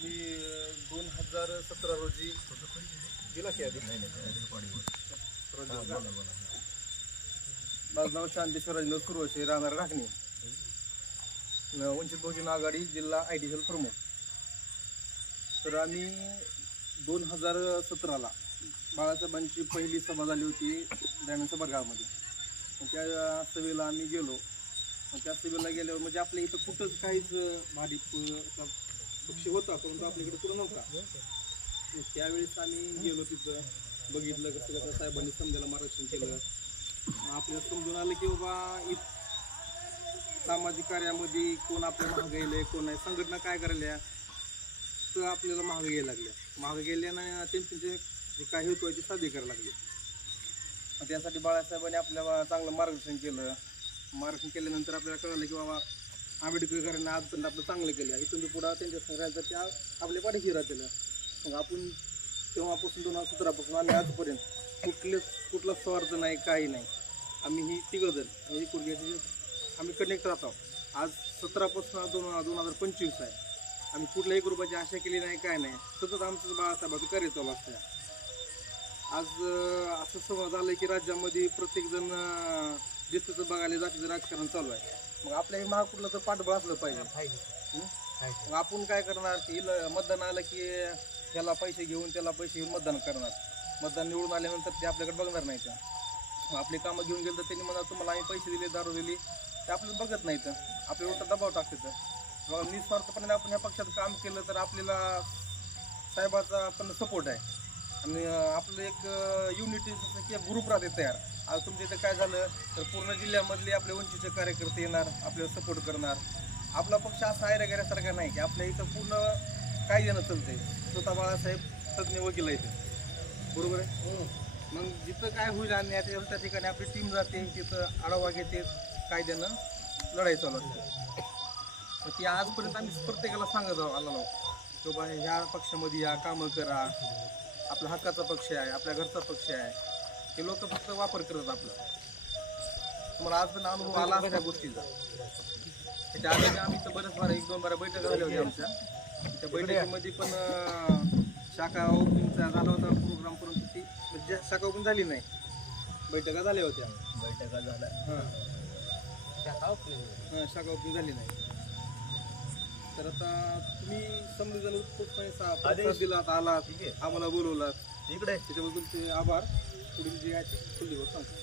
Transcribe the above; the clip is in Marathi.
आम्ही 2017 रोजी दिला की आधी माझं नाव शांतेश्वर सुरवशे, राहणार राखणी, वंचित बहुजन आघाडी जिल्हा ITCL प्रमुख. तर आम्ही 2017ला बाळासाहेबांची पहिली सभा झाली होती दयानंद सभागृहामध्ये. त्या सभेला आम्ही गेलो. त्या सभेला गेल्यावर म्हणजे आपल्या इथं कुठंच काहीच भाजपचा पक्ष होता, परंतु आपल्याकडे कुठं नव्हता. त्यावेळेस आम्ही गेलो, तिथं बघितलं कसं कसं साहेबांनी समजायला मार्गदर्शन केलं. आपल्याला समजून आलं की बाबा सामाजिक कार्यामध्ये कोण आपल्या मागं गेले, कोण नाही, संघटना काय करायला तर आपल्याला मागं गेल्या लागल्या. मागं गेल्यानं त्यांचे जे काही होतं ते साध्य करायला लागले. त्यासाठी बाळासाहेबांनी आपल्याला चांगलं मार्गदर्शन केलं. मार्गदर्शन केल्यानंतर आपल्याला कळलं की बाबा आंबेडकरांना आजपर्यंत आपलं चांगलं केलं. इथून पुढं त्यांच्या सगळ्यांचं त्या आपल्या पाठीशी राहतील. मग आपण तेव्हापासून 2017पासून आम्ही आजपर्यंत कुठला स्वार्थ नाही, काही नाही. आम्ही ही तिघंजण म्हणजे कुर्ग्याची आम्ही कनेक्ट राहतो. आज 17पासून 2025 आहे. आम्ही कुठल्याही रुपयाची आशा केली नाही, काय नाही. सतत आमचं बाळासाहेबाचं कार्य चालू असतं. आज असं समज आलं की राज्यामध्ये प्रत्येकजण दिसतं बघायला जातीचं राजकारण चालू आहे. मग आपल्याही महाग कुठलं तर पाठबळ असलं पाहिजे. मग आपण काय करणार की मतदान आलं की त्याला पैसे घेऊन त्याला पैसे घेऊन मतदान करणार. मतदान निवडून आल्यानंतर ते आपल्याकडे बघणार नाही. तर आपली कामं घेऊन गेलं तर त्यांनी म्हणा तुम्हाला आम्ही पैसे दिले, दारू दिली, ते आपल्याला बघत नाही. तर आपल्याला उलटा दबाव टाकतात. निस्वार्थपणे आपण या पक्षात काम केलं तर आपल्याला साहेबाचा पण सपोर्ट आहे. आणि आपलं एक युनिटी जसं की ग्रुप राहते तयार. आज तुमच्या इथं काय झालं तर पूर्ण जिल्ह्यामधले आपले वंचितचे कार्यकर्ते येणार, आपल्याला सपोर्ट करणार. आपला पक्ष असा आहे वगैरेसारखा नाही की आपल्या इथं पूर्ण काही जण चालते. स्वतः बाळासाहेब तज्ज्ञ वकील आहेत, बरोबर आहे. मग जिथं काय होईल आणि त्या ठिकाणी आपली टीम जाते, तिथं आढावा घेते, कायद्यानं लढाई चालू असते. तर ती आजपर्यंत आम्ही प्रत्येकाला सांगत आलो की बाबा ह्या पक्षामध्ये या, कामं करा, आपला हक्काचा पक्ष आहे, आपल्या घरचा पक्ष आहे. हे लोक फक्त वापर करतात आपला. तुम्हाला आज पण अनुभव आला त्या गोष्टीचा. त्याच्या आधी आम्ही तर बरेच बारा 1-2 बारा बैठका झाल्या होत्या आमच्या. त्या बैठकीमध्ये पण शाखा ओपनिंगचा झाला होता प्रोग्राम, परंतु ती म्हणजे शाखा ओपनिंग झाली नाही. बैठका झाल्या होत्या. बैठका झाल्या. शाखा ओपनिंग झाली नाही. तर आता तुम्ही समजून उत्स्फूर्तपणे दिलात, आलात, आम्हाला बोलवलात, इकडे त्याच्याबद्दल ते आभार. पुढील जे आहे ते सांगतो.